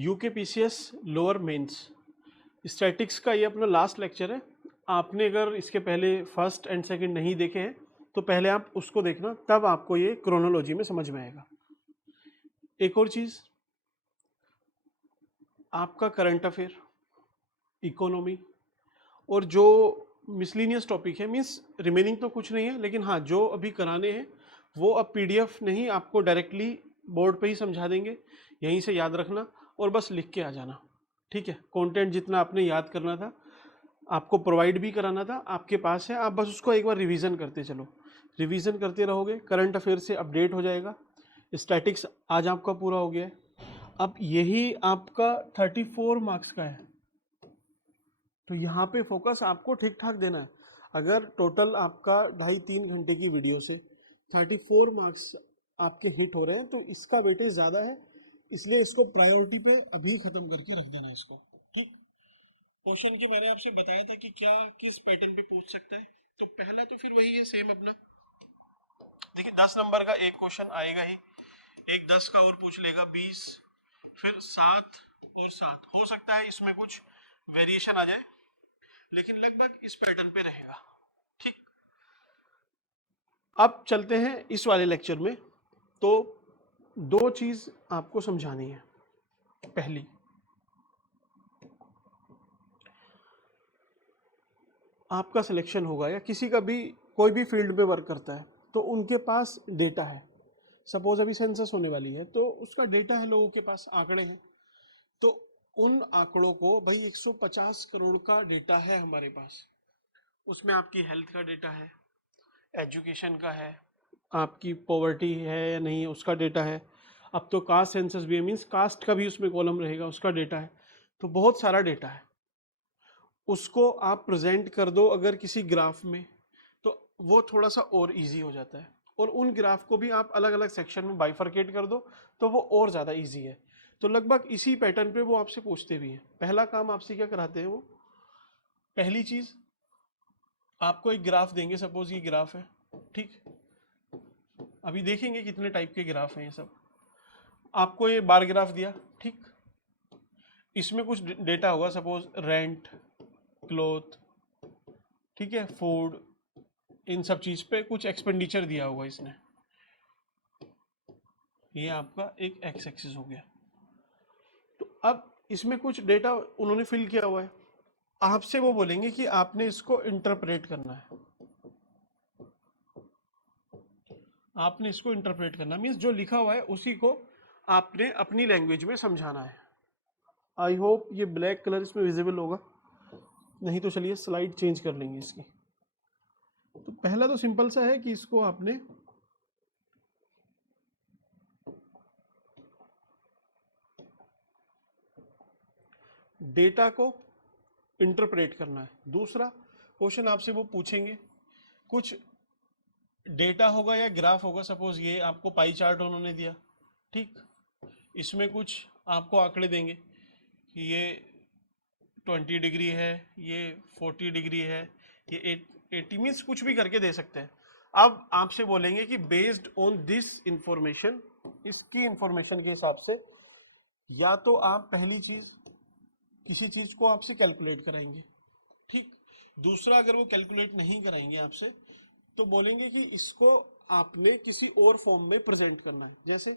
यूकेपीसीएस lower mains statics का ये अपना लास्ट लेक्चर है। आपने अगर इसके पहले फर्स्ट एंड सेकंड नहीं देखे हैं तो पहले आप उसको देखना, तब आपको ये क्रोनोलॉजी में समझ में आएगा। एक और चीज़, आपका करंट अफेयर, इकोनॉमी और जो मिसलिनियस टॉपिक है, मीन्स रिमेनिंग तो कुछ नहीं है, लेकिन हाँ जो अभी कराने हैं वो अब पीडीएफ नहीं, आपको डायरेक्टली बोर्ड पे ही समझा देंगे, यहीं से याद रखना और बस लिख के आ जाना। ठीक है, कंटेंट जितना आपने याद करना था, आपको प्रोवाइड भी कराना था, आपके पास है, आप बस उसको एक बार रिवीजन करते चलो। रिवीजन करते रहोगे, करंट अफेयर से अपडेट हो जाएगा। स्टैटिक्स आज आपका पूरा हो गया है। अब यही आपका 34 मार्क्स का है, तो यहाँ पे फोकस आपको ठीक ठाक देना है। अगर टोटल आपका 2.5-3 घंटे की वीडियो से 34 मार्क्स आपके हिट हो रहे हैं तो इसका वेटेज ज़्यादा है, इसलिए इसको प्रायोरिटी पे अभी ख़त्म करके रख देना इसको। ठीक, क्वेश्चन की मैंने आपसे बताया था कि क्या किस पैटर्न पे पूछ सकता है, तो पहला तो फिर वही है सेम अपना। देखिए 10 नंबर का एक क्वेश्चन आएगा ही, एक 10 का और पूछ लेगा, 20, फिर 7 और 7। हो सकता है इसमें कुछ वेरिएशन आ जाए, लेकिन लगभग इस पैटर्न पे रहेगा। ठीक, अब चलते हैं इस वाले लेक्चर में। तो दो चीज आपको समझानी है। पहली, आपका सिलेक्शन होगा या किसी का भी कोई भी फील्ड में वर्क करता है तो उनके पास डेटा है। सपोज अभी सेंसस होने वाली है तो उसका डेटा है, लोगों के पास आंकड़े हैं, तो उन आंकड़ों को, भाई 150 करोड़ का डेटा है हमारे पास, उसमें आपकी हेल्थ का डेटा है, एजुकेशन का है, आपकी पॉवर्टी है या नहीं उसका डेटा है, अब तो कास्ट सेंसस भी है, मीन्स कास्ट का भी उसमें कॉलम रहेगा, उसका डेटा है। तो बहुत सारा डेटा है, उसको आप प्रेजेंट कर दो अगर किसी ग्राफ में तो वो थोड़ा सा और इजी हो जाता है, और उन ग्राफ को भी आप अलग अलग सेक्शन में बाइफरकेट कर दो तो वो और ज़्यादा इजी है। तो लगभग इसी पैटर्न पे वो आपसे पूछते भी हैं। पहला काम आपसे क्या कराते हैं वो, पहली चीज़ आपको एक ग्राफ देंगे, सपोज ये ग्राफ है। ठीक, अभी देखेंगे कितने टाइप के ग्राफ हैं ये सब। आपको ये बार ग्राफ दिया, ठीक, इसमें कुछ डेटा होगा, सपोज रेंट, क्लोथ, ठीक है, फूड, इन सब चीज पे कुछ एक्सपेंडिचर दिया होगा इसने। ये आपका एक एक्स एक्सिस हो गया। तो अब इसमें कुछ डेटा उन्होंने फिल किया हुआ है, आपसे वो बोलेंगे कि आपने इसको इंटरप्रेट करना है। आपने इसको इंटरप्रेट करना मीन्स जो लिखा हुआ है उसी को आपने अपनी लैंग्वेज में समझाना है। आई होप ये ब्लैक कलर इसमें विजिबल होगा, नहीं तो चलिए स्लाइड चेंज कर लेंगे इसकी। तो पहला तो सिंपल सा है कि इसको आपने डेटा को इंटरप्रेट करना है। दूसरा क्वेश्चन आपसे वो पूछेंगे, कुछ डेटा होगा या ग्राफ होगा, सपोज ये आपको पाई चार्ट उन्होंने दिया, ठीक, इसमें कुछ आपको आंकड़े देंगे कि ये 20 डिग्री है, ये 40 डिग्री है, ये 80 मीन्स कुछ भी करके दे सकते हैं। अब आपसे बोलेंगे कि बेस्ड ऑन दिस इंफॉर्मेशन, इसकी इंफॉर्मेशन के हिसाब से या तो आप पहली चीज किसी चीज को आपसे कैलकुलेट कराएंगे, ठीक, दूसरा अगर वो कैलकुलेट नहीं कराएंगे आपसे तो बोलेंगे कि इसको आपने किसी और फॉर्म में प्रेजेंट करना है, जैसे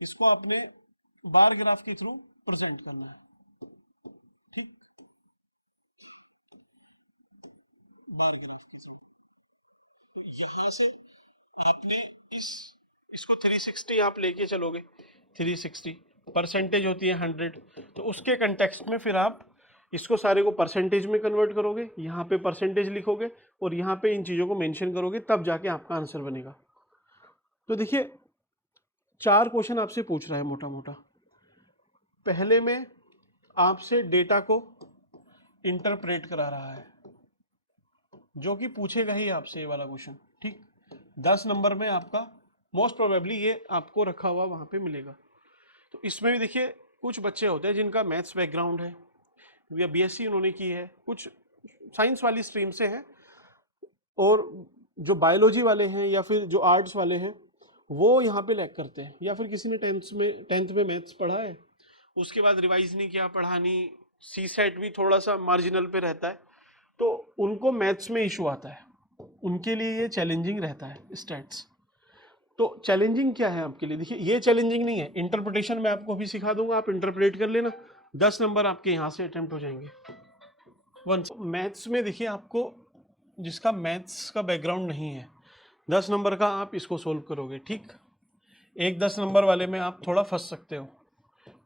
इसको आपने बार ग्राफ के थ्रू प्रेजेंट करना है। ठीक, बार ग्राफ के थ्रू, तो यहां से आपने इसको 360 आप लेके चलोगे, 360 परसेंटेज होती है 100, तो उसके कंटेक्स्ट में फिर आप इसको सारे को परसेंटेज में कन्वर्ट करोगे, यहाँ पे परसेंटेज लिखोगे और यहाँ पे इन चीज़ों को मेंशन करोगे, तब जाके आपका आंसर बनेगा। तो देखिए 4 क्वेश्चन आपसे पूछ रहा है मोटा मोटा। पहले में आपसे डेटा को इंटरप्रेट करा रहा है, जो कि पूछेगा ही आपसे ये वाला क्वेश्चन। ठीक, 10 नंबर में आपका मोस्ट प्रोबेबली ये आपको रखा हुआ वहां पे मिलेगा। तो इसमें भी देखिए कुछ बच्चे होते हैं जिनका मैथ्स बैकग्राउंड है या बीएससी उन्होंने की है, कुछ साइंस वाली स्ट्रीम से हैं, और जो बायोलॉजी वाले हैं या फिर जो आर्ट्स वाले हैं वो यहाँ पे लैग करते हैं, या फिर किसी ने टेंथ में मैथ्स पढ़ा है उसके बाद रिवाइज नहीं किया, पढ़ा नहीं, सी सेट भी थोड़ा सा मार्जिनल पे रहता है, तो उनको मैथ्स में इशू आता है, उनके लिए ये चैलेंजिंग रहता है स्टैट्स। तो चैलेंजिंग क्या है आपके लिए, देखिए ये चैलेंजिंग नहीं है, इंटरप्रिटेशन मैं आपको अभी सिखा दूंगा, आप इंटरप्रेट कर लेना, 10 नंबर आपके यहाँ से अटेम्प्ट हो जाएंगे। मैथ्स में देखिए आपको, जिसका मैथ्स का बैकग्राउंड नहीं है, 10 नंबर का आप इसको सोल्व करोगे, ठीक, एक 10 नंबर वाले में आप थोड़ा फंस सकते हो।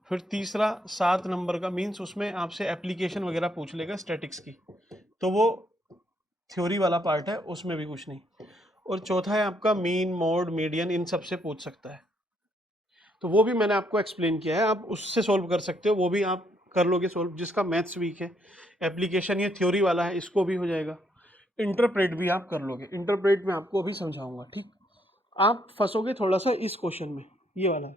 फिर तीसरा 7 नंबर का मीन्स उसमें आपसे एप्लीकेशन वगैरह पूछ लेगा स्टैटिक्स की, तो वो थ्योरी वाला पार्ट है, उसमें भी कुछ नहीं। और चौथा है आपका मीन, मोड, मीडियन, इन सब से पूछ सकता है, तो वो भी मैंने आपको एक्सप्लेन किया है, आप उससे सोल्व कर सकते हो, वो भी आप कर लोगे सोल्व। जिसका मैथ्स वीक है, एप्लीकेशन ये थ्योरी वाला है, इसको भी हो जाएगा। इंटरप्रेट भी आप कर लोगे, इंटरप्रेट में आपको अभी समझाऊंगा, ठीक। आप फंसोगे थोड़ा सा इस क्वेश्चन में, ये वाला,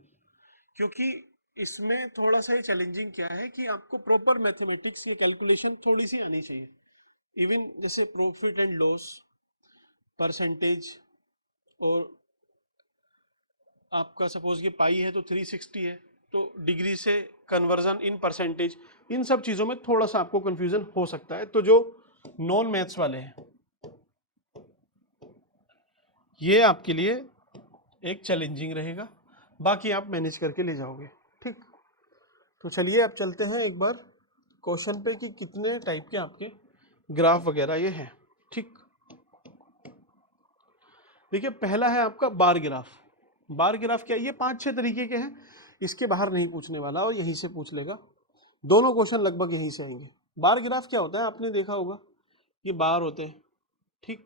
क्योंकि इसमें थोड़ा सा ये चैलेंजिंग क्या है कि आपको प्रॉपर मैथमेटिक्स में कैलकुलेशन थोड़ी सी आनी चाहिए। इवन जैसे प्रॉफिट एंड लॉस, परसेंटेज, और आपका सपोज ये पाई है तो 360 है, तो डिग्री से कन्वर्जन इन परसेंटेज, इन सब चीज़ों में थोड़ा सा आपको कंफ्यूजन हो सकता है। तो जो नॉन मैथ्स वाले हैं, ये आपके लिए एक चैलेंजिंग रहेगा, बाकी आप मैनेज करके ले जाओगे, ठीक। तो चलिए अब चलते हैं एक बार क्वेश्चन पे कि कितने टाइप के आपके ग्राफ वगैरह ये हैं, ठीक। देखिए पहला है आपका बार ग्राफ। बार ग्राफ क्या है, ये 5-6 तरीके के हैं, इसके बाहर नहीं पूछने वाला और यहीं से पूछ लेगा, दोनों क्वेश्चन लगभग यहीं से आएंगे। बार ग्राफ क्या होता है, आपने देखा होगा, ये बार होते हैं, ठीक।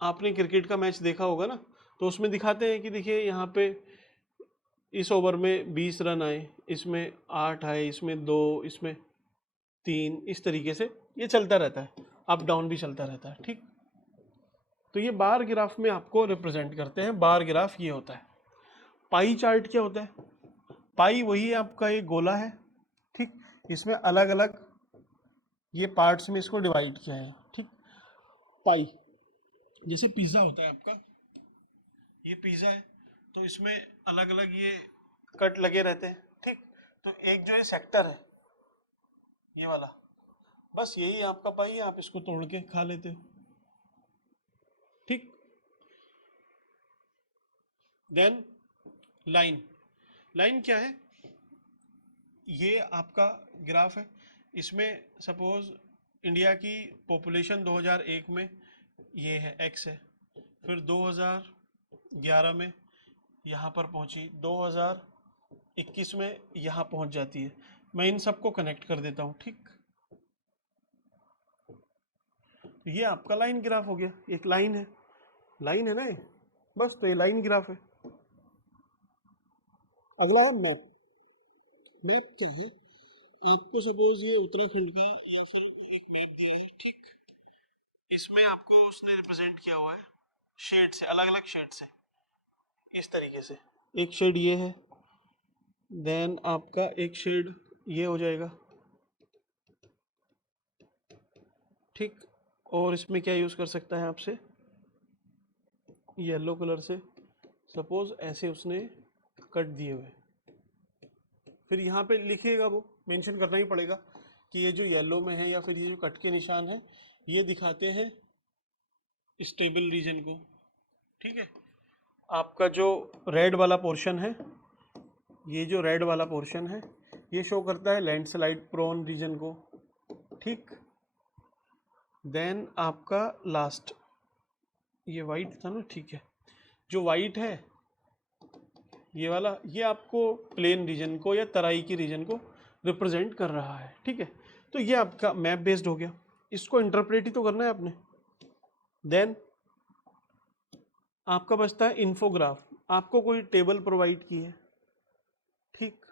आपने क्रिकेट का मैच देखा होगा ना, तो उसमें दिखाते हैं कि देखिए यहाँ पे इस ओवर में 20 रन आए, इसमें 8 आए, इसमें 2, इसमें 3, इस तरीके से ये चलता रहता है, अप डाउन भी चलता रहता है, ठीक। तो ये बार ग्राफ में आपको रिप्रेजेंट करते हैं, बार ग्राफ ये होता है। पाई चार्ट क्या होता है, पाई वही आपका एक गोला है, ठीक, इसमें अलग अलग ये पार्ट्स में इसको डिवाइड किया है, ठीक। पाई जैसे पिज्ज़ा होता है आपका, ये पिज़्ज़ा है, तो इसमें अलग अलग ये कट लगे रहते हैं, ठीक। तो एक जो ये सेक्टर है, ये वाला, बस यही आपका पाई है, आप इसको तोड़ के खा लेते हो, ठीक। देन लाइन, लाइन क्या है, ये आपका ग्राफ है, इसमें सपोज इंडिया की पॉपुलेशन 2001 में ये है x है, फिर 2011 में यहाँ पर पहुँची, 2021 में यहाँ पहुँच जाती है। मैं इन सबको कनेक्ट कर देता हूँ, ठीक। ये आपका लाइन ग्राफ हो गया, एक लाइन है ना ये, बस तो ये लाइन ग्राफ है। अगला है मैप। मैप क्या है, आपको सपोज ये उत्तराखंड का या फिर एक मैप दिया है, ठीक। इसमें आपको उसने रिप्रेजेंट किया हुआ है शेड से, अलग अलग शेड से, इस तरीके से, एक शेड ये है, देन आपका एक शेड ये हो जाएगा, ठीक। और इसमें क्या यूज़ कर सकता है आपसे, येलो कलर से, सपोज ऐसे उसने कट दिए हुए, फिर यहाँ पे लिखिएगा, वो मेंशन करना ही पड़ेगा कि ये जो येलो में है या फिर ये जो कट के निशान है, ये दिखाते हैं स्टेबल रीजन को, ठीक है। आपका जो रेड वाला पोर्शन है, ये जो रेड वाला पोर्शन है, ये शो करता है लैंडस्लाइड प्रोन रीजन को, ठीक। देन आपका लास्ट ये वाइट था ना, ठीक है, जो वाइट है ये वाला, ये आपको प्लेन रीजन को या तराई की रीजन को रिप्रेजेंट कर रहा है, ठीक है। तो ये आपका मैप बेस्ड हो गया, इसको इंटरप्रेट ही तो करना है आपने। देन आपका बचता है इन्फोग्राफ, आपको कोई टेबल प्रोवाइड की है, ठीक,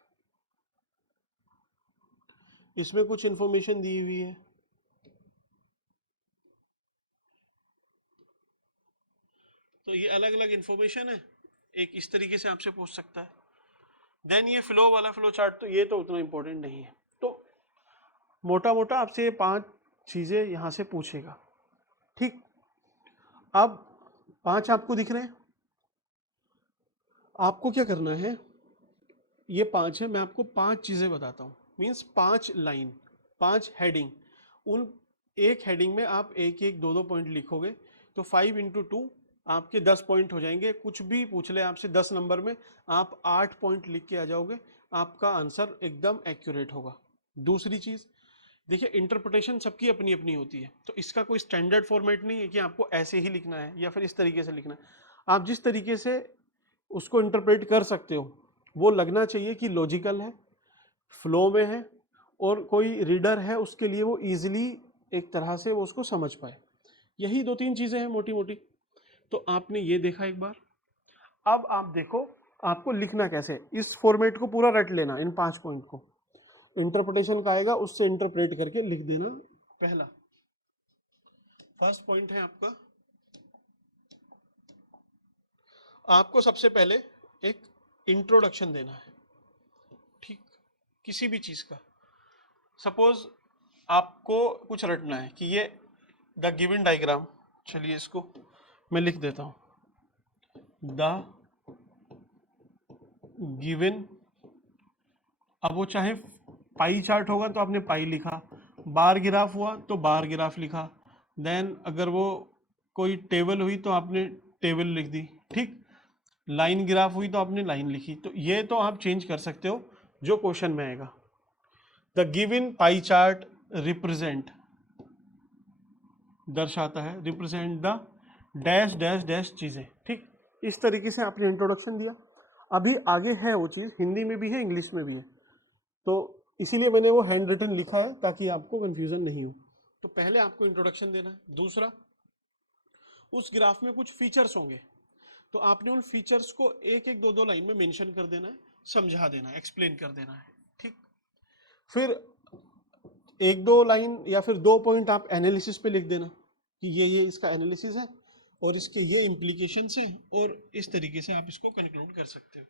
इसमें कुछ इंफॉर्मेशन दी हुई है, तो ये अलग अलग इंफॉर्मेशन है, एक इस तरीके से आपसे पूछ सकता है। देन ये फ्लो वाला फ्लो चार्ट, तो ये तो उतना इंपॉर्टेंट नहीं है, तो मोटा मोटा आपसे ये 5 चीजें यहां से पूछेगा, ठीक। अब 5 आपको दिख रहे हैं, आपको क्या करना है, ये 5 है, मैं आपको 5 चीजें बताता हूँ, मीन्स 5 लाइन, 5 हेडिंग। उन एक हेडिंग में आप एक एक दो दो पॉइंट लिखोगे तो 5 इंटू 2 आपके 10 पॉइंट हो जाएंगे। कुछ भी पूछ ले आपसे 10 नंबर में, आप 8 पॉइंट लिख के आ जाओगे, आपका आंसर एकदम एक्यूरेट होगा। दूसरी चीज देखिए, इंटरप्रिटेशन सबकी अपनी अपनी होती है, तो इसका कोई स्टैंडर्ड फॉर्मेट नहीं है कि आपको ऐसे ही लिखना है या फिर इस तरीके से लिखना है। आप जिस तरीके से उसको इंटरप्रेट कर सकते हो वो लगना चाहिए कि लॉजिकल है, फ्लो में है, और कोई रीडर है उसके लिए वो इजीली एक तरह से वो उसको समझ पाए। यही 2-3 चीजें हैं मोटी मोटी। तो आपने ये देखा एक बार। अब आप देखो आपको लिखना कैसे है। इस फॉर्मेट को पूरा रट लेना, इन 5 पॉइंट को इंटरप्रिटेशन का आएगा उससे इंटरप्रेट करके लिख देना। पहला फर्स्ट पॉइंट है आपका, आपको सबसे पहले एक इंट्रोडक्शन देना है, ठीक, किसी भी चीज का। सपोज आपको कुछ रटना है कि ये द गिवन डायग्राम, चलिए इसको मैं लिख देता हूं, द गिवन। अब वो चाहे पाई चार्ट होगा तो आपने पाई लिखा, बार ग्राफ हुआ तो बार ग्राफ लिखा, देन अगर वो कोई टेबल हुई तो आपने टेबल लिख दी, ठीक, लाइन ग्राफ हुई तो आपने लाइन लिखी। तो ये तो आप चेंज कर सकते हो जो क्वेश्चन में आएगा। The given pie chart represent, दर्शाता है, represent the dash dash dash चीजें, ठीक। इस तरीके से आपने इंट्रोडक्शन दिया। अभी आगे है वो चीज, हिंदी में भी है इंग्लिश में भी है, तो इसीलिए मैंने वो हैंड रिटन लिखा है ताकि आपको कंफ्यूजन नहीं हो। तो पहले आपको इंट्रोडक्शन देना है। दूसरा, उस ग्राफ में कुछ फीचर्स होंगे तो आपने उन फीचर्स को एक एक दो दो लाइन में मेंशन कर देना है, समझा देना है, एक्सप्लेन कर देना है, ठीक। फिर एक दो लाइन या फिर 2 पॉइंट आप एनालिसिस पे लिख देना कि ये इसका एनालिसिस है और इसके ये इम्प्लीकेशंस हैं, और इस तरीके से आप इसको कंक्लूड कर सकते हो।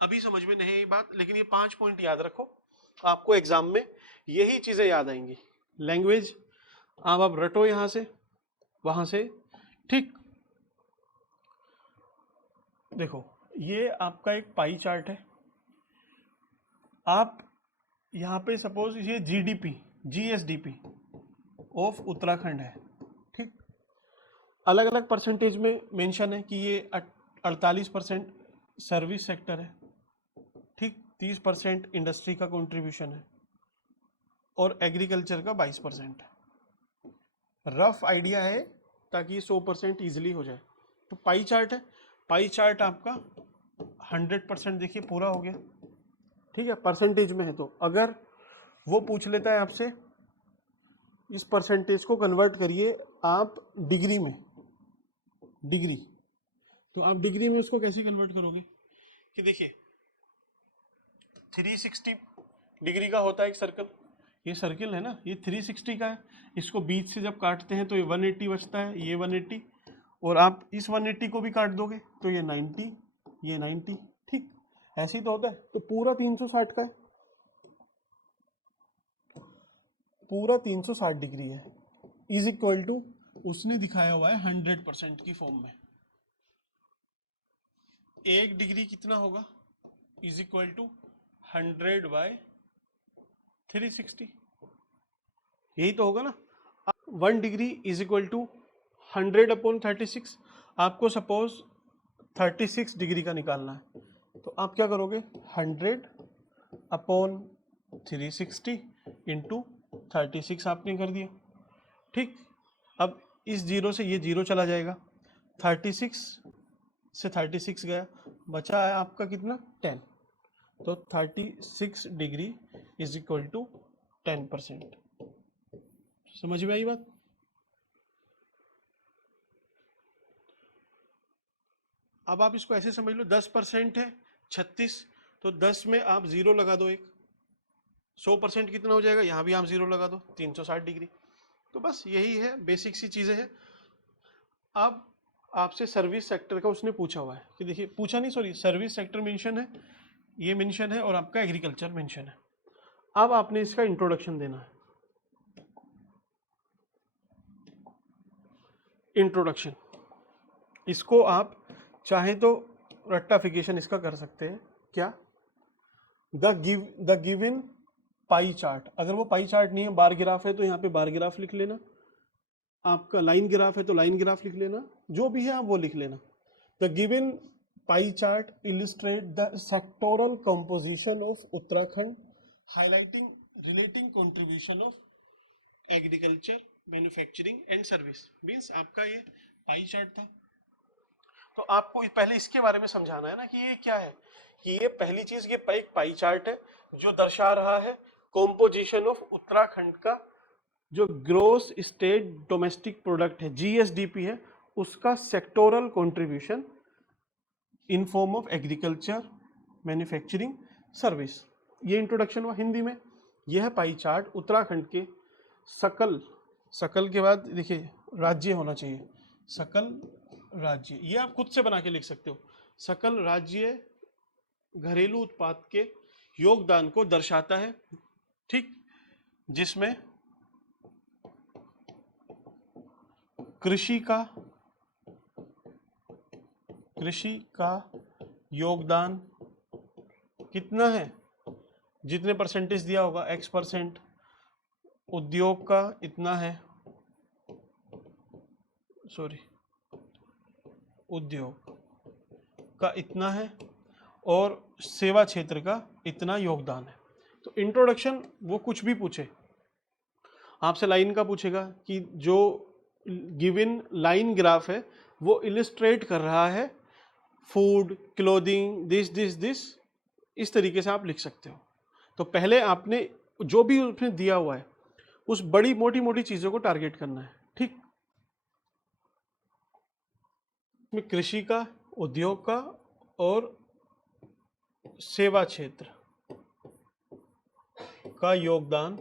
अभी समझ में नहीं आई बात, लेकिन ये 5 पॉइंट याद रखो, आपको एग्जाम में यही चीजें याद आएंगी। लैंग्वेज आप रटो यहां से वहां से, ठीक। देखो ये आपका एक पाई चार्ट है, आप यहाँ पे सपोज ये जीडीपी जीएसडीपी ऑफ उत्तराखंड है, ठीक। अलग अलग परसेंटेज में मेंशन है कि ये 48% सर्विस सेक्टर है, ठीक, 30% इंडस्ट्री का कंट्रीब्यूशन है और एग्रीकल्चर का 22% है। रफ आइडिया है ताकि 100% ईजिली हो जाए। तो पाई चार्ट है, पाई चार्ट आपका 100% देखिए पूरा हो गया, ठीक है, परसेंटेज में है। तो अगर वो पूछ लेता है आपसे इस परसेंटेज को कन्वर्ट करिए आप डिग्री में, डिग्री, तो आप डिग्री में उसको कैसे कन्वर्ट करोगे कि देखिए 360 डिग्री का होता है एक सर्कल, ये सर्कल है ना, ये 360 का है, इसको बीच से जब काटते हैं तो ये 180 बचता है, ये 180, और आप इस 180 को भी काट दोगे तो ये 90, ये 90, ठीक, ऐसे ही तो होता है। तो पूरा 360 का है, पूरा 360 डिग्री है, इज इक्वल टू उसने दिखाया हुआ है 100% की फॉर्म में। 1 डिग्री कितना होगा, इज इक्वल टू 100/360, यही तो होगा ना। 1 डिग्री इज इक्वल टू 100/36। आपको सपोज 36 डिग्री का निकालना है तो आप क्या करोगे, 100/360 इंटू 36 आपने कर दिया, ठीक। अब इस जीरो से ये जीरो चला जाएगा, 36 से 36 गया, बचा है आपका कितना, 10। तो 36 डिग्री इज इक्वल टू 10%। समझ में आई बात। अब आप इसको ऐसे समझ लो, 10% है 36, तो 10 में आप जीरो लगा दो एक, 100% कितना हो जाएगा, यहां भी आप जीरो लगा दो, 360 डिग्री। तो बस यही है, बेसिक सी चीजें हैं। अब आपसे सर्विस सेक्टर का उसने पूछा हुआ है कि देखिए, पूछा नहीं सॉरी, सर्विस सेक्टर मेंशन है, ये मेंशन है, और आपका एग्रीकल्चर मेंशन है। अब आपने इसका इंट्रोडक्शन देना है। इंट्रोडक्शन, इसको आप चाहे तो रट्टाफिकेशन इसका कर सकते हैं, क्या, द गिवन पाई चार्ट, अगर वो पाई चार्ट नहीं है, बार ग्राफ है, तो यहाँ पे बार ग्राफ लिख लेना, आपका लाइन ग्राफ है तो लाइन ग्राफ लिख लेना, जो भी है आप वो लिख लेना। The given pie chart illustrate the sectoral composition of Uttarakhand, highlighting relating contribution of agriculture, manufacturing and service. Means आपका ये पाई चार्ट था, तो आपको पहले इसके बारे में समझाना है ना कि ये क्या है। कि ये पहली चीज, ये एक पाई चार्ट है जो दर्शा रहा है कंपोजिशन ऑफ उत्तराखंड का जो ग्रोस स्टेट डोमेस्टिक प्रोडक्ट है, जीएसडीपी है, उसका sectoral contribution in form of agriculture, manufacturing, service. ये इंट्रोडक्शन हुआ हिंदी में। यह पाई चार्ट उत्तराखंड के सकल, सकल के बाद देखिए राज्य होना चाहिए, सकल राज्य, ये आप खुद से बना के लिख सकते हो, सकल राज्य घरेलू उत्पाद के योगदान को दर्शाता है, ठीक, जिसमें कृषि का योगदान कितना है, जितने परसेंटेज दिया होगा X%, उद्योग का इतना है, सॉरी उद्योग का इतना है, और सेवा क्षेत्र का इतना योगदान है। तो इंट्रोडक्शन वो कुछ भी पूछे, आपसे लाइन का पूछेगा कि जो गिवन लाइन ग्राफ है वो इलिस्ट्रेट कर रहा है फूड, क्लोथिंग, दिस, इस तरीके से आप लिख सकते हो। तो पहले आपने जो भी उसने दिया हुआ है उस बड़ी मोटी मोटी चीजों को टारगेट करना है, ठीक। में कृषि का, उद्योग का और सेवा क्षेत्र का योगदान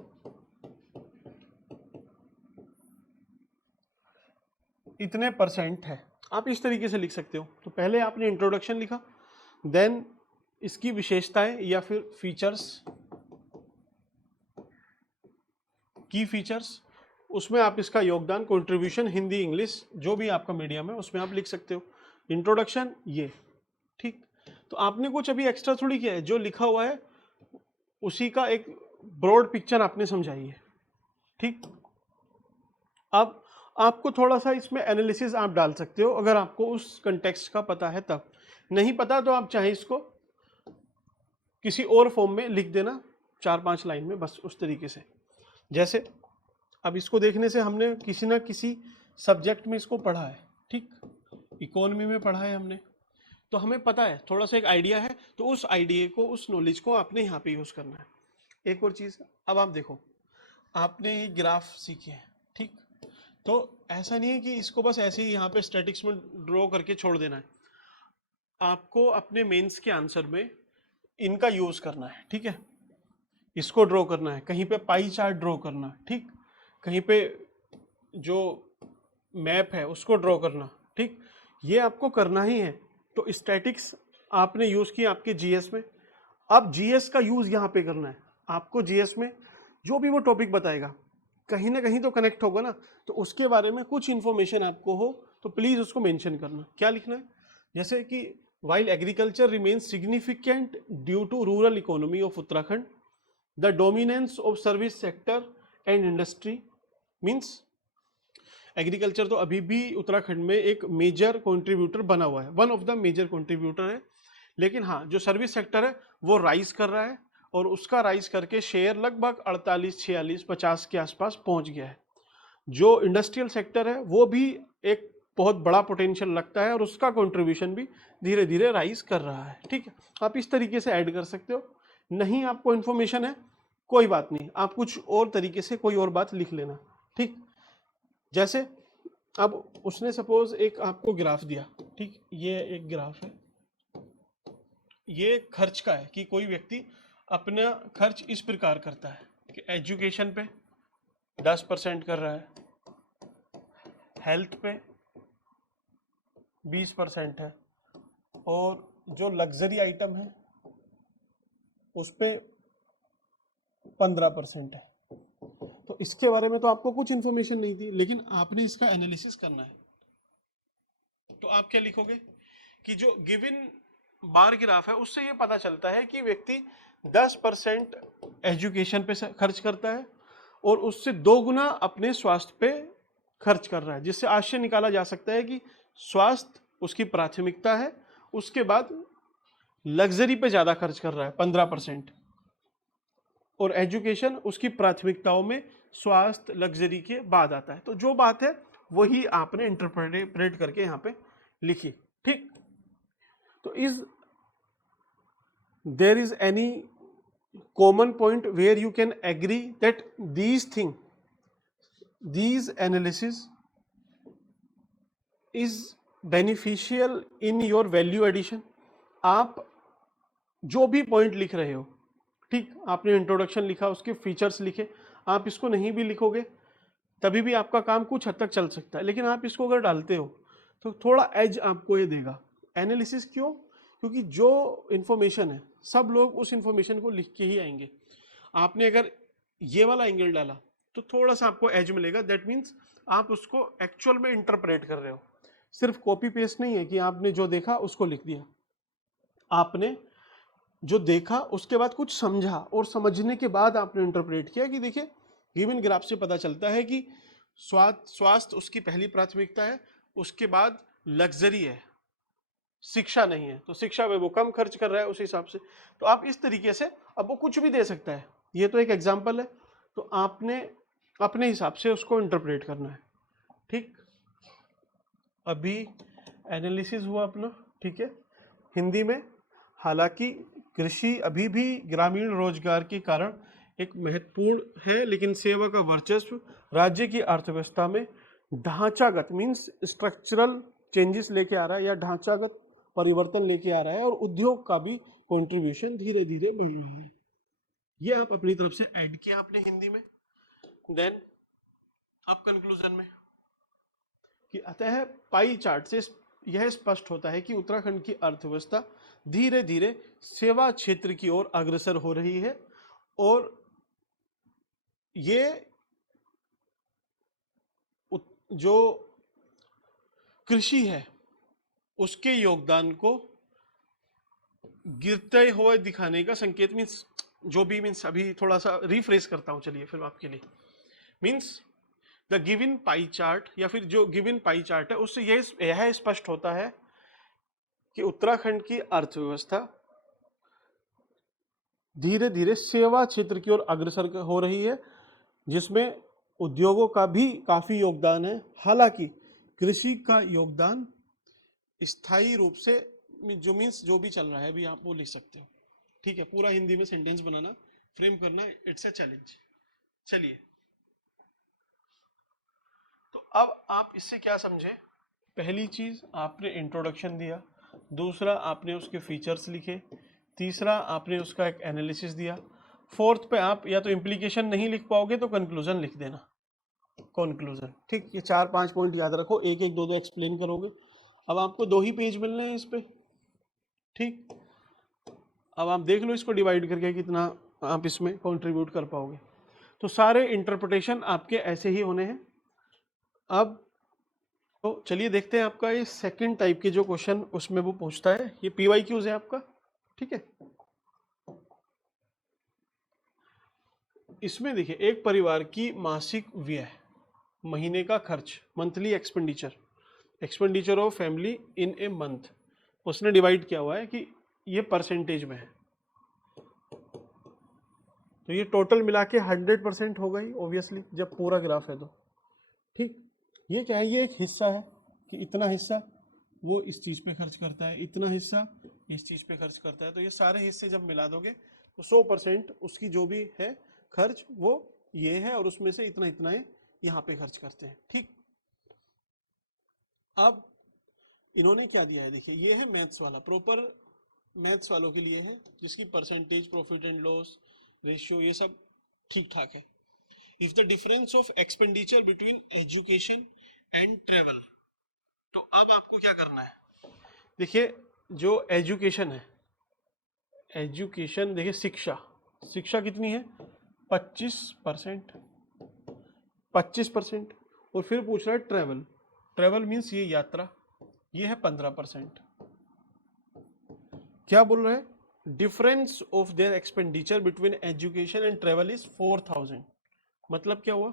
इतने % है, आप इस तरीके से लिख सकते हो। तो पहले आपने इंट्रोडक्शन लिखा, देन इसकी विशेषताएं या फिर फीचर्स, की फीचर्स, उसमें आप इसका योगदान, कंट्रीब्यूशन, हिंदी इंग्लिश जो भी आपका मीडियम है उसमें आप लिख सकते हो। इंट्रोडक्शन ये, ठीक। तो आपने कुछ अभी एक्स्ट्रा थोड़ी किया है, जो लिखा हुआ है उसी का एक ब्रॉड पिक्चर आपने समझाई है, ठीक। अब आपको थोड़ा सा इसमें एनालिसिस आप डाल सकते हो अगर आपको उस कंटेक्स्ट का पता है तब, नहीं पता तो आप चाहे इसको किसी और फॉर्म में लिख देना 4-5 लाइन में, बस उस तरीके से। जैसे अब इसको देखने से हमने किसी ना किसी सब्जेक्ट में इसको पढ़ा है, ठीक, इकोनॉमी में पढ़ा है हमने, तो हमें पता है, थोड़ा सा एक आइडिया है, तो उस आइडिया को, उस नॉलेज को आपने यहाँ पे यूज करना है। एक और चीज, अब आप देखो, आपने ये ग्राफ सीखे हैं, ठीक, तो ऐसा नहीं है कि इसको बस ऐसे ही यहाँ पे स्टैटिक्स में ड्रॉ करके छोड़ देना है, आपको अपने मेंस के आंसर में इनका यूज करना है, ठीक है। इसको ड्रॉ करना है, कहीं पे पाई चार्ट ड्रॉ करना है, ठीक, कहीं पे जो मैप है उसको ड्रॉ करना, ठीक, ये आपको करना ही है। तो स्टैटिक्स आपने यूज किया आपके जीएस में, अब जीएस का यूज यहाँ पे करना है आपको। जीएस में जो भी वो टॉपिक बताएगा कहीं ना कहीं तो कनेक्ट होगा ना, तो उसके बारे में कुछ इंफॉर्मेशन आपको हो तो प्लीज उसको मेंशन करना। क्या लिखना है, जैसे कि while agriculture remains significant due to rural economy of Uttarakhand, the dominance of service sector and industry means agriculture तो अभी भी उत्तराखंड में एक मेजर कंट्रीब्यूटर बना हुआ है, one of the major contributor है, लेकिन हाँ जो सर्विस सेक्टर है वो राइज कर रहा है, और उसका राइज करके शेयर लगभग 48, 46, 50 के आसपास पहुंच गया है। जो इंडस्ट्रियल सेक्टर है वो भी एक बहुत बड़ा पोटेंशियल लगता है, और उसका कंट्रीब्यूशन भी धीरे धीरे राइज कर रहा है, ठीक है। आप इस तरीके से ऐड कर सकते हो। नहीं आपको इन्फॉर्मेशन है, कोई बात नहीं, आप कुछ और तरीके से कोई और बात लिख लेना, ठीक। जैसे अब उसने सपोज एक आपको ग्राफ दिया, ठीक, ये एक ग्राफ है, ये खर्च का है कि कोई व्यक्ति अपना खर्च इस प्रकार करता है कि एजुकेशन पे 10% कर रहा है, हेल्थ पे 20% है, और जो लग्जरी आइटम है उस पे 15% है। तो इसके बारे में तो आपको कुछ इंफॉर्मेशन नहीं थी, लेकिन आपने इसका एनालिसिस करना है। तो आप क्या लिखोगे कि जो गिवन बार ग्राफ है उससे ये पता चलता है कि व्यक्ति 10% एजुकेशन पे खर्च करता है और उससे 2 गुना अपने स्वास्थ्य पे खर्च कर रहा है, जिससे आशय निकाला जा सकता है कि स्वास्थ्य उसकी प्राथमिकता है, उसके बाद लग्जरी पे ज्यादा खर्च कर रहा है 15%, और एजुकेशन उसकी प्राथमिकताओं में स्वास्थ्य लग्जरी के बाद आता है। तो जो बात है वही आपने इंटरप्रेट करके यहाँ पे लिखी, ठीक। तो is there is any common point where you can agree that these analysis is beneficial in your value addition? आप जो भी पॉइंट लिख रहे हो, ठीक, आपने इंट्रोडक्शन लिखा, उसके फीचर्स लिखे, आप इसको नहीं भी लिखोगे तभी भी आपका काम कुछ हद तक चल सकता है, लेकिन आप इसको अगर डालते हो तो थोड़ा एज आपको ये देगा। एनालिसिस क्यों? क्योंकि जो इंफॉर्मेशन है सब लोग उस इंफॉर्मेशन को लिख के ही आएंगे। आपने अगर ये वाला एंगल डाला तो थोड़ा सा आपको एज मिलेगा, दैट मीन्स आप उसको एक्चुअल में इंटरप्रेट कर रहे हो। सिर्फ कॉपी पेस्ट नहीं है कि आपने जो देखा उसको लिख दिया, आपने जो देखा उसके बाद कुछ समझा और समझने के बाद आपने इंटरप्रेट किया कि देखिए गिवन ग्राफ से पता चलता है कि स्वास्थ्य उसकी पहली प्राथमिकता है, उसके बाद लग्जरी है, शिक्षा नहीं है, तो शिक्षा में वो कम खर्च कर रहा है उस हिसाब से। तो आप इस तरीके से, अब वो कुछ भी दे सकता है, ये तो एक एग्जाम्पल है, तो आपने अपने हिसाब से उसको इंटरप्रेट करना है, ठीक। अभी एनालिसिस हुआ अपना, ठीक है, हिंदी में। हालांकि कृषि अभी भी ग्रामीण रोजगार के कारण एक महत्वपूर्ण है, लेकिन सेवा का वर्चस्व राज्य की अर्थव्यवस्था में ढांचागत मीन्स स्ट्रक्चरल चेंजेस लेके आ रहा है या ढांचागत परिवर्तन लेके आ रहा है, और उद्योग का भी कंट्रीब्यूशन धीरे धीरे बढ़ रहा है। ये आप अपनी तरफ से ऐड किया आपने हिंदी में। देन आप कंक्लूजन में कि अतः पाई चार्ट से यह स्पष्ट होता है कि उत्तराखंड की अर्थव्यवस्था धीरे धीरे सेवा क्षेत्र की ओर अग्रसर हो रही है, और ये जो कृषि है उसके योगदान को गिरते हुए दिखाने का संकेत, मीन्स जो भी, मीन्स अभी थोड़ा सा रिफ्रेश करता हूं, चलिए फिर आपके लिए। Means the given pie chart, या फिर जो गिवन पाई चार्ट है उससे यह स्पष्ट होता है कि उत्तराखंड की अर्थव्यवस्था धीरे धीरे सेवा क्षेत्र की ओर अग्रसर हो रही है, जिसमें उद्योगों का भी काफी योगदान है। हालांकि कृषि का योगदान स्थायी रूप से, जो मीन्स जो भी चल रहा है अभी आप वो लिख सकते हो, ठीक है। पूरा हिंदी में सेंटेंस बनाना, फ्रेम करना, इट्स अ चैलेंज। चलिए, तो अब आप इससे क्या समझे? पहली चीज आपने इंट्रोडक्शन दिया, दूसरा आपने उसके फीचर्स लिखे, तीसरा आपने उसका एक एनालिसिस दिया, फोर्थ पे आप या तो इम्प्लीकेशन नहीं लिख पाओगे तो कंक्लूजन लिख देना, कंक्लूजन, ठीक। ये 4-5 पॉइंट याद रखो, एक एक दो दो एक्सप्लेन करोगे। अब आपको 2 ही पेज मिलने हैं इस पे, ठीक। अब आप देख लो इसको डिवाइड करके कितना आप इसमें कंट्रीब्यूट कर पाओगे। तो सारे इंटरप्रिटेशन आपके ऐसे ही होने हैं। अब तो चलिए देखते हैं आपका ये सेकंड टाइप के जो क्वेश्चन उसमें वो पूछता है, ये PYQs है आपका, ठीक है। इसमें देखिए, एक परिवार की मासिक व्यय, महीने का खर्च, monthly expenditure of family in a month, उसने डिवाइड किया हुआ है कि ये परसेंटेज में है, तो ये टोटल मिला के 100% होगा ही ऑब्वियसली जब पूरा ग्राफ है तो, ठीक। ये क्या है? ये एक हिस्सा है कि इतना हिस्सा वो इस चीज पे खर्च करता है, इतना हिस्सा इस चीज पे खर्च करता है, तो ये सारे हिस्से जब मिला दोगे तो 100% उसकी जो भी है खर्च वो ये है, और उसमें से इतना इतना है यहाँ पे खर्च करते हैं, ठीक। अब इन्होंने क्या दिया है, देखिए ये है मैथ्स वाला, प्रॉपर मैथ्स वालों के लिए है, जिसकी percentage, profit and loss ratio, ये सब ठीक ठाक है। If the difference of expenditure between education and travel, तो अब आपको क्या करना है, देखिए जो एजुकेशन है, एजुकेशन देखिए, शिक्षा कितनी है? 25%, 25%, और फिर पूछ रहा है ट्रेवल मीन्स ये यात्रा, ये है 15%। क्या बोल रहे हैं? Difference of their expenditure between education and travel is 4000। मतलब क्या हुआ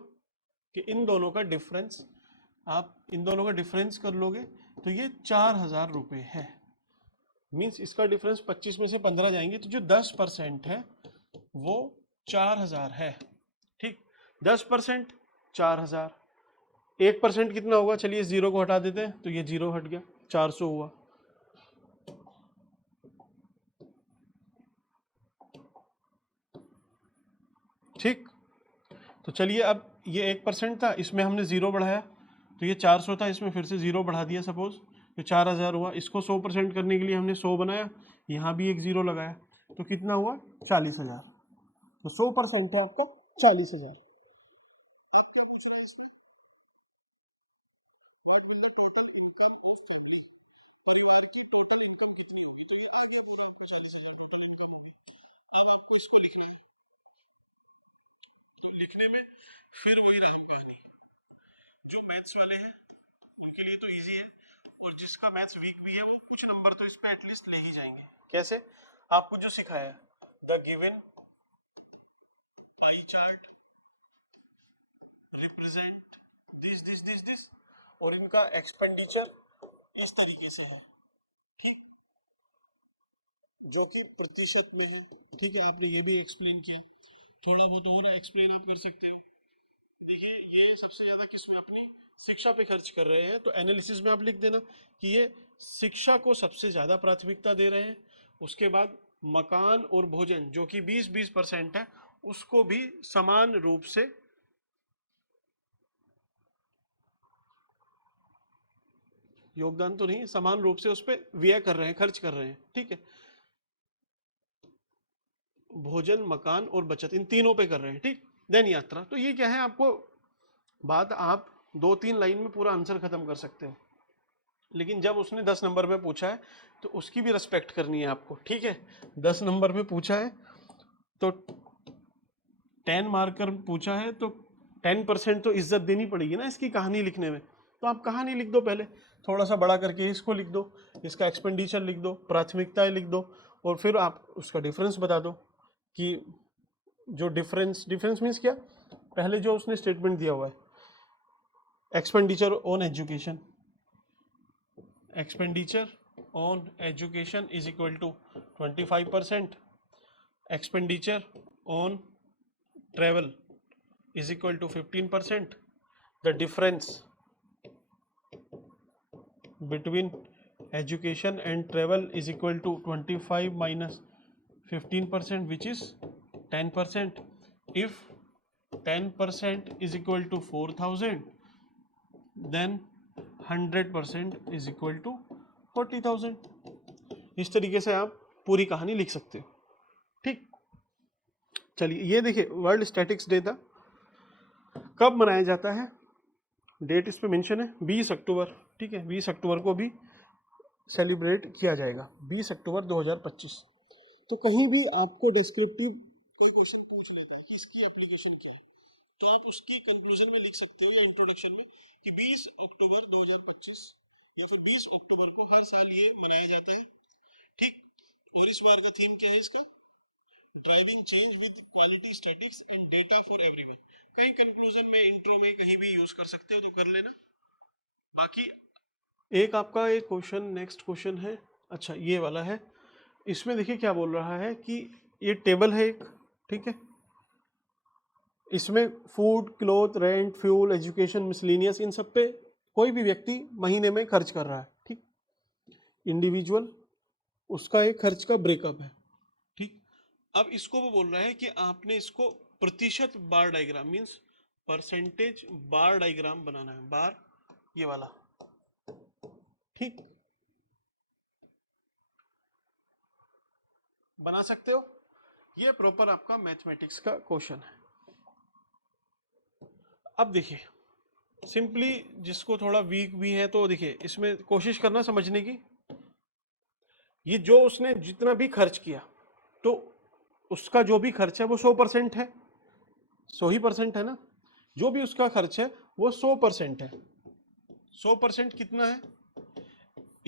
कि इन दोनों का डिफरेंस, आप इन दोनों का डिफरेंस कर लोगे तो ये 4000 रुपये है। मीन्स इसका डिफरेंस 25 में से 15 जाएंगे तो जो 10% है वो 4000 है। ठीक, 10% 4000, 1% कितना होगा, चलिए जीरो को हटा देते हैं तो ये जीरो हट गया, 400 हुआ। ठीक, तो चलिए अब ये 1% था, इसमें हमने जीरो बढ़ाया तो ये 400 था, इसमें फिर से जीरो बढ़ा दिया सपोज तो 4000 हुआ। इसको 100% करने के लिए हमने 100 बनाया, यहाँ भी एक जीरो लगाया तो कितना हुआ 40,000। तो 100% है आपका 40,000। परिवार की टोटल इनकम कितनी होगी, तो ये आगे पूरा आपको 40,000 टोटल इनकम होगी। अब आपको इसको लिखना है, लिखने में फिर वही राम कहानी, जो मैथ्स वाले हैं उनके लिए तो इजी है, और जिसका मैथ्स वीक भी है वो कुछ नंबर तो इस पे एटलीस्ट ले ही जाएंगे। कैसे, आपको जो सिखाया the given pie chart represent this this this this, और इनका एक्सपेंडिचर इस तरीके से है, ठीक, जो कि प्रतिशत में है। ठीक है, आपने ये भी एक्सप्लेन किया, थोड़ा बहुत और एक्सप्लेन आप कर सकते हो। देखिए ये सबसे ज्यादा किस में अपनी शिक्षा पे खर्च कर रहे हैं, तो एनालिसिस में आप लिख देना कि ये शिक्षा को सबसे ज्यादा प्राथमिकता दे रहे हैं। उसके बाद मकान और भोजन जो कि 20-20% है, उसको भी समान रूप से योगदान तो नहीं, समान रूप से उस पर व्यय कर रहे हैं, खर्च कर रहे हैं। ठीक है, भोजन, मकान और बचत, इन तीनों पे कर रहे हैं। ठीक, देन यात्रा, तो ये क्या है, आपको बात आप 2-3 लाइन में पूरा आंसर खत्म कर सकते हो, लेकिन जब उसने 10 नंबर में पूछा है तो उसकी भी रिस्पेक्ट करनी है आपको। ठीक है, 10 नंबर में पूछा है तो 10 मार्कर पूछा है तो 10% तो इज्जत देनी पड़ेगी ना इसकी कहानी लिखने में। तो आप कहानी लिख दो पहले, थोड़ा सा बड़ा करके इसको लिख दो, इसका एक्सपेंडिचर लिख दो, प्राथमिकताएं लिख दो, और फिर आप उसका डिफरेंस बता दो कि जो डिफरेंस, डिफरेंस मीन्स क्या, पहले जो उसने स्टेटमेंट दिया हुआ है, expenditure on education, expenditure on education is equal to 25%, expenditure on travel is equal to 15%, the difference between education and travel is equal to 25 minus 15%, which is 10%. If 10% is equal to 4,000, then 100% is equal to 40,000। इस तरीके से आप पूरी कहानी लिख सकते हो। ठीक, चलिए ये देखिए, वर्ल्ड स्टैटिक्स डे था, कब मनाया जाता है, डेट इस पे मेंशन है 20 अक्टूबर। ठीक है, 20 अक्टूबर को भी सेलिब्रेट किया जाएगा, 20 अक्टूबर 2025। तो कहीं भी आपको डिस्क्रिप्टिव कोई क्वेश्चन पूछ लेता है कि इसकी एप्लीकेशन क्या है, तो आप उसकी कंक्लूजन में लिख सकते हो या इंट्रोडक्शन में कि 20 अक्टूबर 2025 या फिर 20 अक्टूबर को हर साल ये मनाया जाता है। ठीक, और इस बार का थीम क्या है इसका, driving change with quality statics and data for everyone. कहीं कंक्लूजन में, इंट्रो में कहीं भी यूज कर सकते हो तो कर लेना। बाकी एक आपका एक क्वेश्चन, नेक्स्ट क्वेश्चन है, अच्छा ये वाला है, इसमें देखिए क्या बोल रहा है कि ये टेबल है एक, ठीक है, इसमें food, cloth, rent, fuel, education, miscellaneous, इन सब पे कोई भी व्यक्ति महीने में खर्च कर रहा है। ठीक, इंडिविजुअल, उसका एक खर्च का ब्रेकअप है। ठीक, अब इसको वो बोल रहा है कि आपने इसको प्रतिशत बार डायग्राम, मींस परसेंटेज बार डायग्राम बनाना है, बार ये वाला। ठीक, बना सकते हो, ये प्रॉपर आपका मैथमेटिक्स का क्वेश्चन है। अब देखिए सिंपली, जिसको थोड़ा वीक भी है तो देखिए इसमें कोशिश करना समझने की, ये जो उसने जितना भी खर्च किया तो उसका जो भी खर्च है वो 100% है, 100% है ना, जो भी उसका खर्च है वो 100% है। 100% कितना है,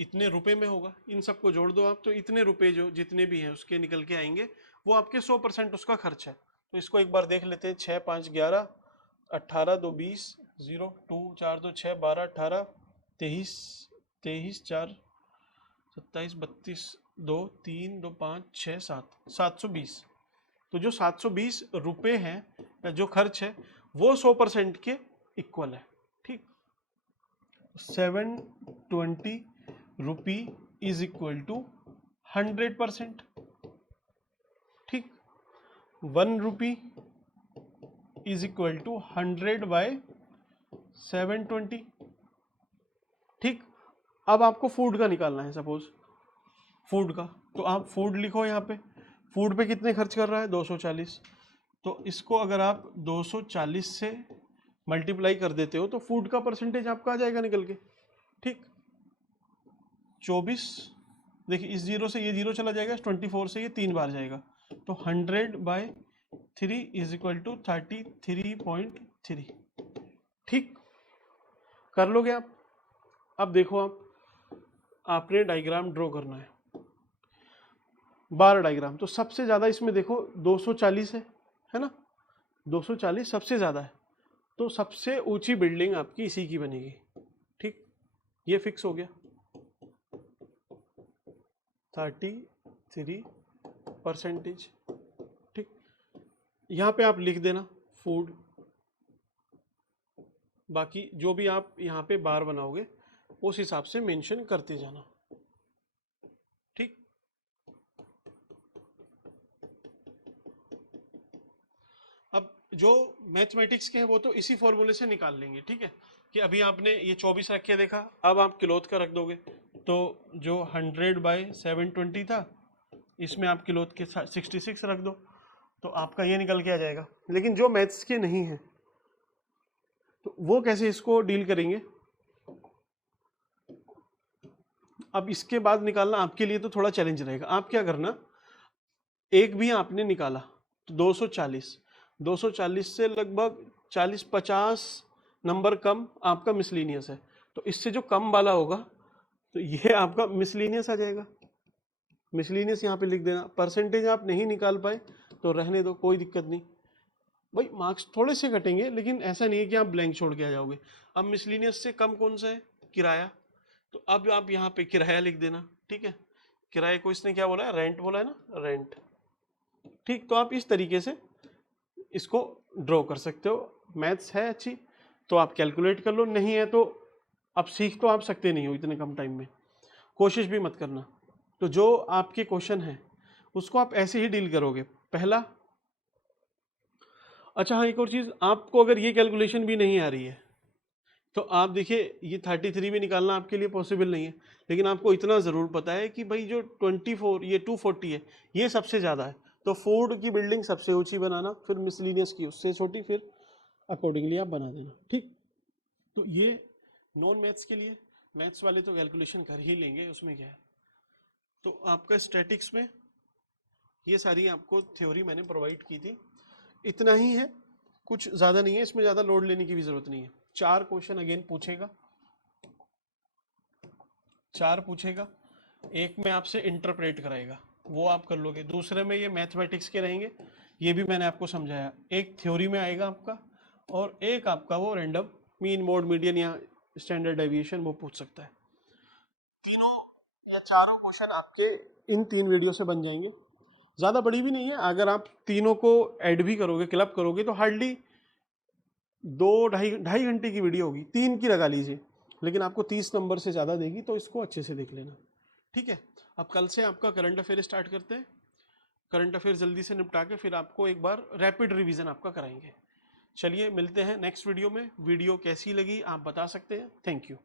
इतने रुपए में होगा, इन सबको जोड़ दो आप, तो इतने रुपए जो जितने भी हैं उसके निकल के आएंगे, वो आपके 100% उसका खर्च है। तो इसको एक बार देख लेते हैं। 6 5 11, 18 2 20, 0 2 4 2 6 12 18 23 23 4 27 32 2 3 2 5 6 7 720। तो जो 720 रुपए हैं या जो खर्च है वो 100% के इक्वल है। ठीक, 720 रुपी इज इक्वल टू 100%। ठीक, 1 rupee is equal to 100 by 720। ठीक, अब आपको फूड का निकालना है, सपोज फूड का, तो आप फूड लिखो यहाँ पे। फूड पे कितने खर्च कर रहा है, 240। तो इसको अगर आप 240 से मल्टीप्लाई कर देते हो तो फूड का परसेंटेज आपका आ जाएगा निकल के। ठीक, 24, देखिए इस 0 से ये 0 चला जाएगा, 24 से ये 3 बार जाएगा, तो 100/3 इज इक्वल टू 33.3। ठीक, कर लोगे आप। अब देखो आपने डायग्राम ड्रॉ करना है, बार डायग्राम। तो सबसे ज्यादा इसमें देखो 240 है ना, 240 सबसे ज्यादा है, तो सबसे ऊंची बिल्डिंग आपकी इसी की बनेगी। ठीक, ये फिक्स हो गया, 33%। ठीक, यहां पे आप लिख देना फूड, बाकी जो भी आप यहाँ पे बार बनाओगे उस हिसाब से मेंशन करते जाना। ठीक, अब जो मैथमेटिक्स के हैं वो तो इसी फॉर्मूले से निकाल लेंगे। ठीक है, कि अभी आपने ये 24 रख के देखा, अब आप किलोथ का रख दोगे, तो जो 100/720 था, इसमें आप किलोथ के 66 रख दो, तो आपका ये निकल के आ जाएगा। लेकिन जो मैथ्स के नहीं है तो वो कैसे इसको डील करेंगे, अब इसके बाद निकालना आपके लिए तो थोड़ा चैलेंज रहेगा। आप क्या करना, एक भी आपने निकाला तो 240 से लगभग 40-50 नंबर कम आपका मिसलीनियस है, तो इससे जो कम वाला होगा तो ये आपका मिसलीनियस आ जाएगा। मिसलीनियस यहाँ पे लिख देना। परसेंटेज आप नहीं निकाल पाए तो रहने दो, कोई दिक्कत नहीं भाई, मार्क्स थोड़े से कटेंगे, लेकिन ऐसा नहीं है कि आप ब्लैंक छोड़ के आ जाओगे। अब मिसलीनियस से कम कौन सा है, किराया, तो अब आप यहाँ पे किराया लिख देना। ठीक है, किराए को इसने क्या बोला है, रेंट बोला है ना, रेंट। ठीक, तो आप इस तरीके से इसको ड्रॉ कर सकते हो। मैथ्स है अच्छी तो आप कैलकुलेट कर लो, नहीं है तो आप सीख तो आप सकते नहीं हो इतने कम टाइम में, कोशिश भी मत करना। तो जो आपके क्वेश्चन है उसको आप ऐसे ही डील करोगे, पहला। अच्छा हाँ, एक और चीज़, आपको अगर ये कैलकुलेशन भी नहीं आ रही है तो आप देखिए, ये 33 भी निकालना आपके लिए पॉसिबल नहीं है, लेकिन आपको इतना ज़रूर पता है कि भाई जो 24 ये 240 है, ये सबसे ज़्यादा है, तो फूड की बिल्डिंग सबसे ऊंची बनाना, फिर मिसलीनियस की उससे छोटी, फिर अकॉर्डिंगली आप बना देना। ठीक, तो ये नॉन मैथ्स के लिए, मैथ्स वाले तो कैलकुलेशन कर ही लेंगे, उसमें क्या है। तो आपका स्टैटिक्स में ये सारी आपको थ्योरी मैंने प्रोवाइड की थी, इतना ही है, कुछ ज़्यादा नहीं है, इसमें ज़्यादा लोड लेने की भी ज़रूरत नहीं है। 4 क्वेश्चन अगेन पूछेगा, 4 पूछेगा, एक में आपसे इंटरप्रेट कराएगा, वो आप कर लोगे, दूसरे में ये मैथमेटिक्स के रहेंगे, ये भी मैंने आपको समझाया, एक थ्योरी में आएगा आपका, और एक आपका वो रैंडम मीन मोड मीडियन या स्टैंडर्ड डेविएशन वो पूछ सकता है। तीनों या चारों क्वेश्चन आपके इन 3 वीडियो से बन जाएंगे, ज़्यादा बड़ी भी नहीं है। अगर आप तीनों को ऐड भी करोगे, क्लब करोगे, तो हार्डली 2-2.5 घंटे की वीडियो होगी, 3 की लगा लीजिए, लेकिन आपको 30 नंबर से ज़्यादा देगी, तो इसको अच्छे से देख लेना। ठीक है, अब कल से आपका करंट अफेयर स्टार्ट करते हैं। करंट अफेयर जल्दी से निपटा के फिर आपको एक बार रैपिड रिवीजन आपका कराएंगे। चलिए मिलते हैं नेक्स्ट वीडियो में। वीडियो कैसी लगी आप बता सकते हैं। Thank you.